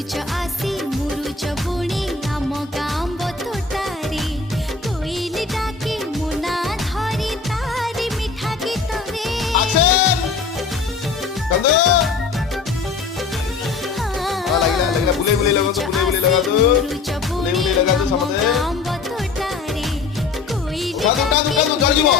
मुरुच आसी मुरुच बुणी आम गांब तोटारे कोइली डाके मुना धरी तारी मिठा गीत रे एक्शन चंदू लगला बुले लगा दो बुले लगा दो समझे गांब तोटारे कोइली उठा दो जल्दी वो